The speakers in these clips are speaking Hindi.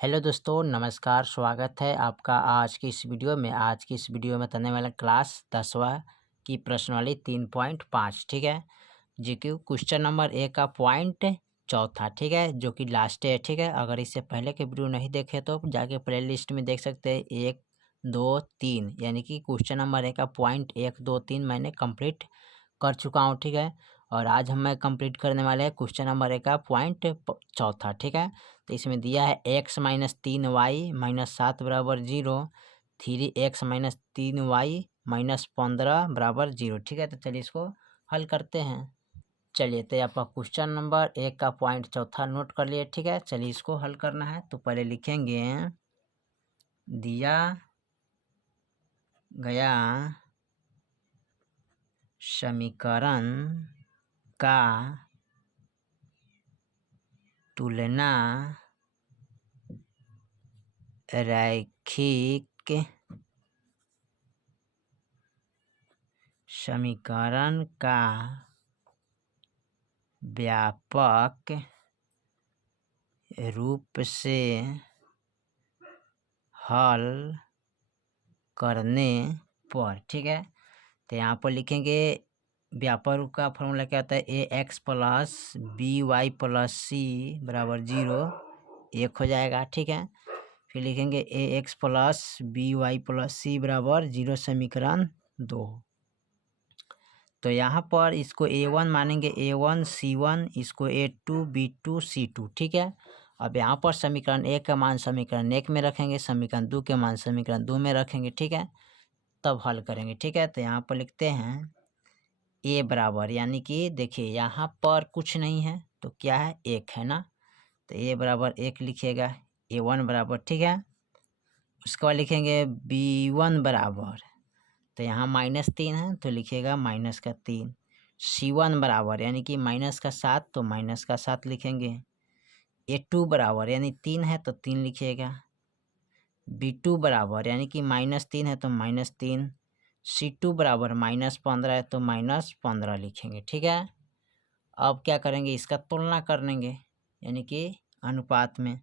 हेलो दोस्तों, नमस्कार। स्वागत है आपका आज की इस वीडियो में। आज की इस वीडियो में करने वाला क्लास 10वां की प्रश्नावली 3.5, ठीक है, जो कि क्वेश्चन नंबर 1 का पॉइंट चौथा, ठीक है, जो कि लास्ट है, ठीक है। अगर इससे पहले के वीडियो नहीं देखे तो जाके प्ले लिस्ट में देख सकते हैं। 1, 2, 3 यानी कि क्वेश्चन नंबर 1 का पॉइंट 1, 2, 3 मैंने कंप्लीट कर चुका हूँ, ठीक है। और आज हम कंप्लीट करने वाले हैं क्वेश्चन नंबर 1 का पॉइंट चौथा, ठीक है। तो इसमें दिया है x-3y-7 बराबर 0, 3x-3y-15 बराबर 0, ठीक है। तो चलिए इसको हल करते हैं। चलिए, तो आपका क्वेश्चन नंबर 1 का पॉइंट चौथा नोट कर लिए, ठीक है। चलिए इसको हल करना है तो पहले लिखेंगे दिया गया समीकरण का तुलना रैखिक समीकरण का व्यापक रूप से हल करने पर, ठीक है। तो यहाँ पर लिखेंगे व्यापक रूप का फॉर्मूला क्या होता है, ax plus B Y plus C बराबर 0 1 हो जाएगा, ठीक है। फिर लिखेंगे ax plus B Y plus C बराबर 0 समीकरण 2। तो यहाँ पर इसको a1 मानेंगे, a1 c1, इसको a2 b2 c2, ठीक है। अब यहाँ पर समीकरण 1 का मान समीकरण 1 में रखेंगे, समीकरण 2 के मान समीकरण 2 में रखेंगे, ठीक है। तब हल करेंगे, ठीक है। तो यहाँ पर लिखते हैं a बराबर, यानी कि देखिए यहाँ पर कुछ नहीं है तो क्या है, 1 है ना। तो a बराबर 1 लिखिएगा, a1 बराबर, ठीक है। उसके बाद लिखेंगे b1 बराबर, तो यहाँ -3 है तो लिखिएगा -3। c1 बराबर यानी कि -7 तो -7 लिखेंगे। a2 बराबर यानी 3 है तो 3 लिखिएगा। b2 बराबर यानी कि -3 है तो -3। c2 बराबर -15 है तो -15 लिखेंगे, ठीक है। अब क्या करेंगे, इसका तुलना कर लेंगे, यानी कि अनुपात में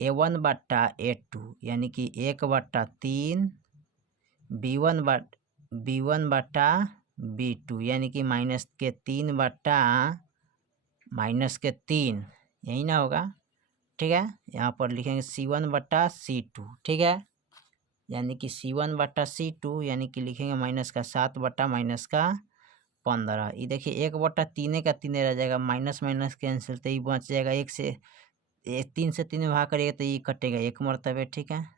a1 बट्टा a2 यानी कि 1/3, b1 बट्टा b2 यानी कि -3 बट्टा -3, यही ना होगा, ठीक है। यहाँ पर लिखेंगे c1 बट्टा c2, ठीक है, यानी कि c1 बट्टा c2 यानी कि लिखेंगे -7 बट्टा -15। ये देखिए 1/3 का 3 रह जाएगा, माइनस माइनस कैंसिल, तो ये बच जाएगा 1 से 3 से 3 में भाग करिएगा तो ये कटेगा 1 मरतबे, ठीक है।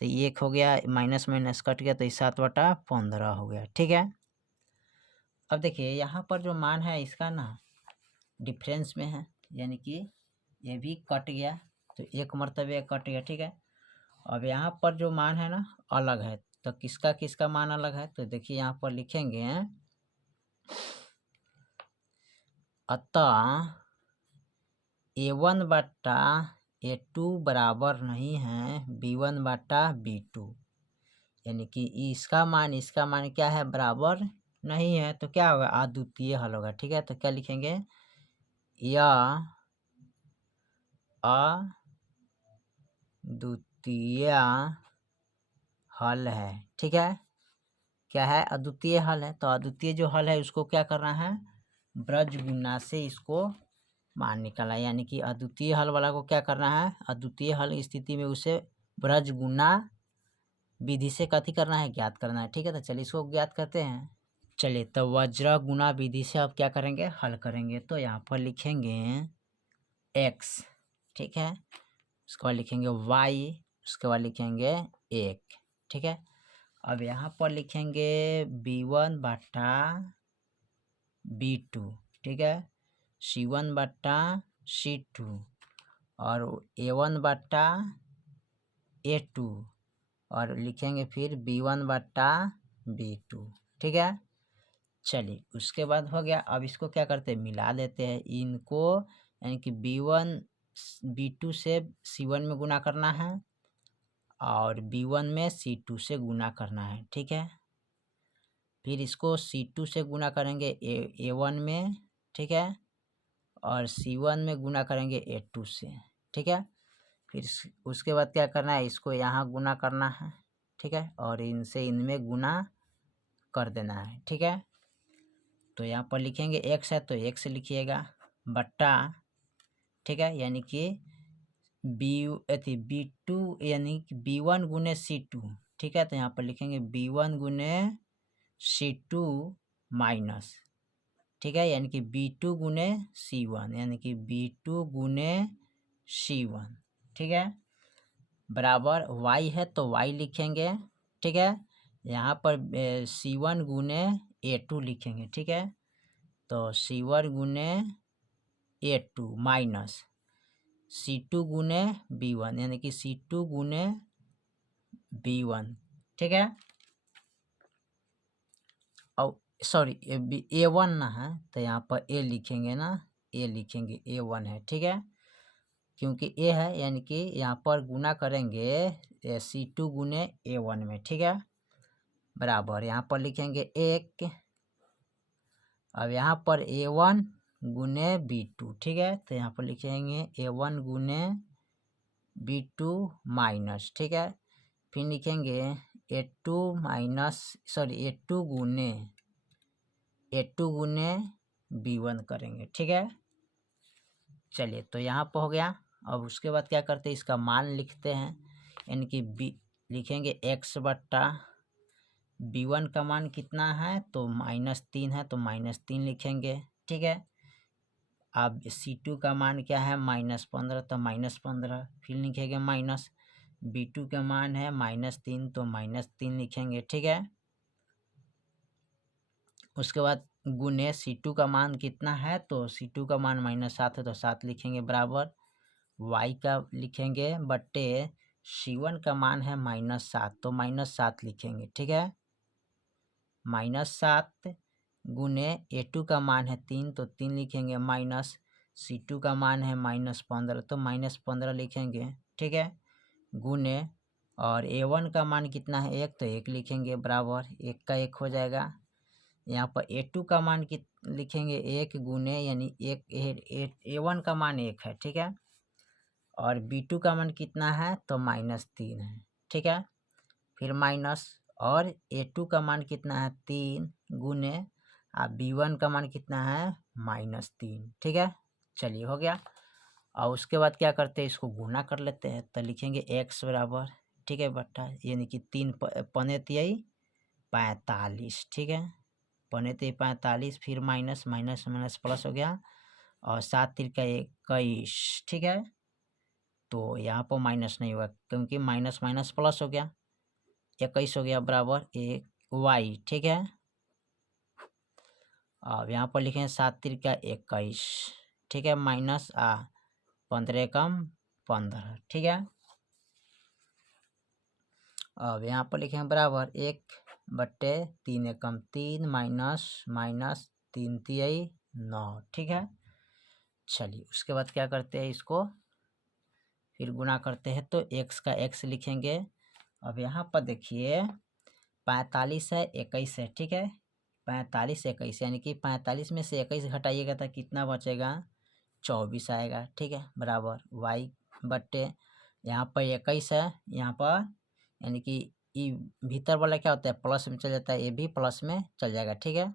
तो ये 1 हो गया, माइनस माइनस कट गया तो ये 7/15 हो गया, ठीक है। अब देखिए यहाँ पर जो मान है इसका ना डिफरेंस में है, यानी कि ये भी कट गया तो 1 मरतबे कट गया, ठीक है। अब यहाँ पर जो मान है ना अलग है, तो किसका किसका मान अलग है, तो देखिए यहाँ पर लिखेंगे अतः a1 बट्टा a2 बराबर नहीं है b1 बट्टा b2, यानी कि इसका मान क्या है, बराबर नहीं है, तो क्या होगा, अद्वितीय हल होगा, ठीक है। तो क्या लिखेंगे, यह अद्वितीय हल है, ठीक है। क्या है, अद्वितीय हल है। तो अद्वितीय जो हल है उसको क्या करना है, ब्रज गुना से इसको मान निकाला, यानी कि अद्वितीय हल वाला को क्या करना है, अद्वितीय हल स्थिति में उसे ब्रज गुना विधि से कथी करना है, ज्ञात करना है, ठीक है। तो चलिए इसको ज्ञात करते हैं। चलिए, तो वज्र गुना विधि से अब क्या करेंगे, हल करेंगे। तो यहाँ पर लिखेंगे x, ठीक है, उसके बाद लिखेंगे y, उसके बाद लिखेंगे 1, ठीक है। अब यहाँ पर लिखेंगे b1 बट्टा b2, ठीक है, c1 बट्टा c2 और a1 बट्टा a2 और लिखेंगे फिर b1 बट्टा b2, ठीक है। चलिए उसके बाद हो गया। अब इसको क्या करते हैं, मिला देते हैं इनको, यानी कि b1 b2 से c1 में गुना करना है और b1 में c2 से गुना करना है, ठीक है। फिर इसको c2 से गुना करेंगे a1 में, ठीक है, और c1 में गुना करेंगे a2 से, ठीक है। फिर उसके बाद क्या करना है, इसको यहाँ गुना करना है, ठीक है, और इनसे इनमें गुना कर देना है, ठीक है। तो यहाँ पर लिखेंगे x है तो x लिखिएगा बट्टा, ठीक है, यानी कि B2 यानी कि B1 गुने C2, ठीक है। तो यहाँ पर लिखेंगे B1 गुने C2 माइनस, ठीक है, यानी कि B2 गुने C1 यानी कि B2 गुने C1, ठीक है, बराबर y है तो y लिखेंगे, ठीक है। यहाँ पर C1 गुने A2 लिखेंगे, ठीक है। तो C1 गुने A2 माइनस C2 गुने B1 यानी कि C2 गुने B1, ठीक है। और सॉरी A1 ना है तो यहाँ पर A लिखेंगे ना, A लिखेंगे, A1 है, ठीक है, क्योंकि A है यानी कि यहाँ पर गुना करेंगे C2 गुने A1 में, ठीक है, बराबर यहाँ पर लिखेंगे 1। अब यहाँ पर A1 गुने B2, ठीक है, तो यहाँ पर लिखेंगे A1 गुने B2 माइनस, ठीक है, फिर लिखेंगे A2 माइनस A2 गुने B1 करेंगे, ठीक है। चलिए तो यहाँ पर हो गया। अब उसके बाद क्या करते हैं, इसका मान लिखते हैं, यानी कि लिखेंगे x बट्टा B1 का मान कितना है तो -3 है तो -3 लिखेंगे, ठीक है। अब C2 का मान क्या है -15 तो -15 फिर लिखेंगे माइनस, B2 का मान है -3 तो -3 लिखेंगे, ठीक है। उसके बाद गुने C2 का मान कितना है तो C2 का मान -7 है तो 7 लिखेंगे, बराबर y का लिखेंगे बट्टे C1 का मान है -7 तो -7 लिखेंगे, ठीक है। -7 गुने A2 का मान है 3 तो 3 लिखेंगे, माइनस C2 का मान है -15 तो -15 लिखेंगे, ठीक है, गुने और A1 का मान कितना है 1 तो 1 लिखेंगे, बराबर 1 का 1 हो जाएगा। यहाँ पर A2 का मान लिखेंगे 1 गुने यानी A1 का मान 1 है, ठीक है, और B2 का मान कितना है तो -3 है, ठीक है, फिर माइनस और A2 का मान कितना है 3 गुने अब B1 का मान कितना है -3, ठीक है। चलिए हो गया। और उसके बाद क्या करते हैं, इसको गुना कर लेते हैं, तो लिखेंगे x बराबर, ठीक है, बट्टा यानी कि 3 पने 45, ठीक है, पने 45 फिर माइनस माइनस माइनस प्लस हो गया और 7 तिरका 21, ठीक है। तो यहाँ पर माइनस नहीं हुआ क्योंकि माइनस माइनस प्लस हो गया, 21 हो गया, बराबर 1 y, ठीक है। अब यहाँ पर लिखें 7 तिरका 21, ठीक है, माइनस 15 कम 15, ठीक है। अब यहाँ पर लिखें बराबर 1 बट्टे 3 एकम 3 माइनस माइनस 3 तिहाई 9, ठीक है। चलिए उसके बाद क्या करते हैं, इसको फिर गुना करते हैं तो x का x लिखेंगे। अब यहाँ पर देखिए 45 है 21 है, ठीक है, 45 21 यानी कि 45 में से 21 घटाइएगा तो कितना बचेगा 24 आएगा, ठीक है, बराबर y बट्टे यहाँ पर 21 है, यहाँ पर यानी कि ई भीतर वाला क्या होता है प्लस में चल जाता है, ये भी प्लस में चल जाएगा, ठीक है।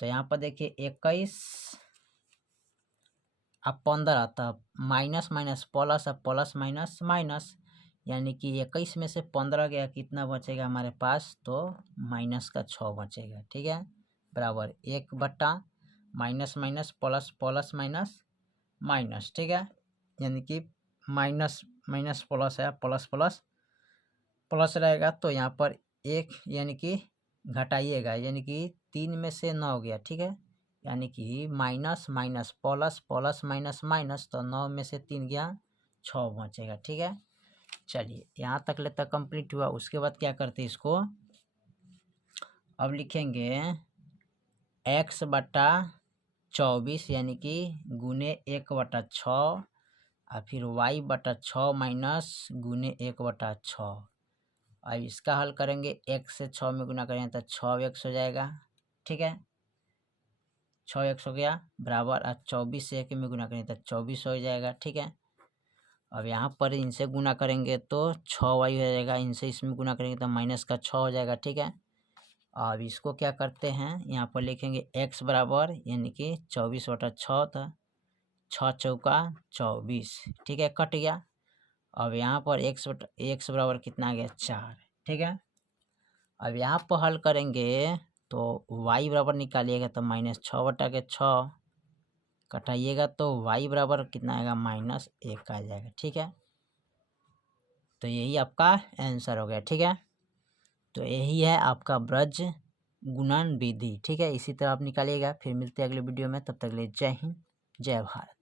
तो यहाँ पर देखिए 21 अब 15 आता है माइनस माइनस प्लस, अब प्लस माइनस माइनस यानी कि 21 में से 15 गया कितना बचेगा हमारे पास तो माइनस का 6 बचेगा, ठीक है, बराबर 1 बट्टा minus minus plus plus minus minus, ठीक है, यानी कि माइनस माइनस प्लस है, प्लस प्लस प्लस रहेगा तो यहाँ पर 1 यानी कि घटाइएगा यानी कि 3 में से 9 गया, ठीक है, यानी कि minus minus plus plus minus minus तो 9 में से 3 गया 6 बचेगा, ठीक है। चलिए यहाँ तक ले तक कंप्लीट हुआ। उसके बाद क्या करते हैं, इसको अब लिखेंगे x बटा 24 यानी कि गुने 1 बटा 6 और फिर y बटा 6 माइनस गुने 1 बटा 6। अब इसका हल करेंगे, x से 6 में गुना करेंगे तो 6x हो जाएगा, ठीक है, 6x हो गया, बराबर 24 से 1 में गुना करेंगे तो 24 हो जाएगा, ठीक है। अब यहाँ पर इनसे गुना करेंगे तो 6y हो जाएगा, इनसे इसमें गुना करेंगे तो माइनस का 6 हो जाएगा, ठीक है। अब इसको क्या करते हैं, यहाँ पर लिखेंगे x बराबर यानी कि 24/6 था, 6 चौका 24, ठीक है, कट गया। अब यहाँ पर x बराबर कितना आ गया 4, ठीक है। अब यहाँ पर हल करेंगे तो y बराबर निकालिएगा तो -6/6 कटाइएगा तो y बराबर कितना आएगा -1 आ जाएगा, ठीक है। तो यही आपका आंसर हो गया, ठीक है। तो यही है आपका ब्रज गुणन विधि, ठीक है। इसी तरह आप निकालिएगा। फिर मिलते हैं अगले वीडियो में, तब तक के लिए जय हिंद, जय भारत।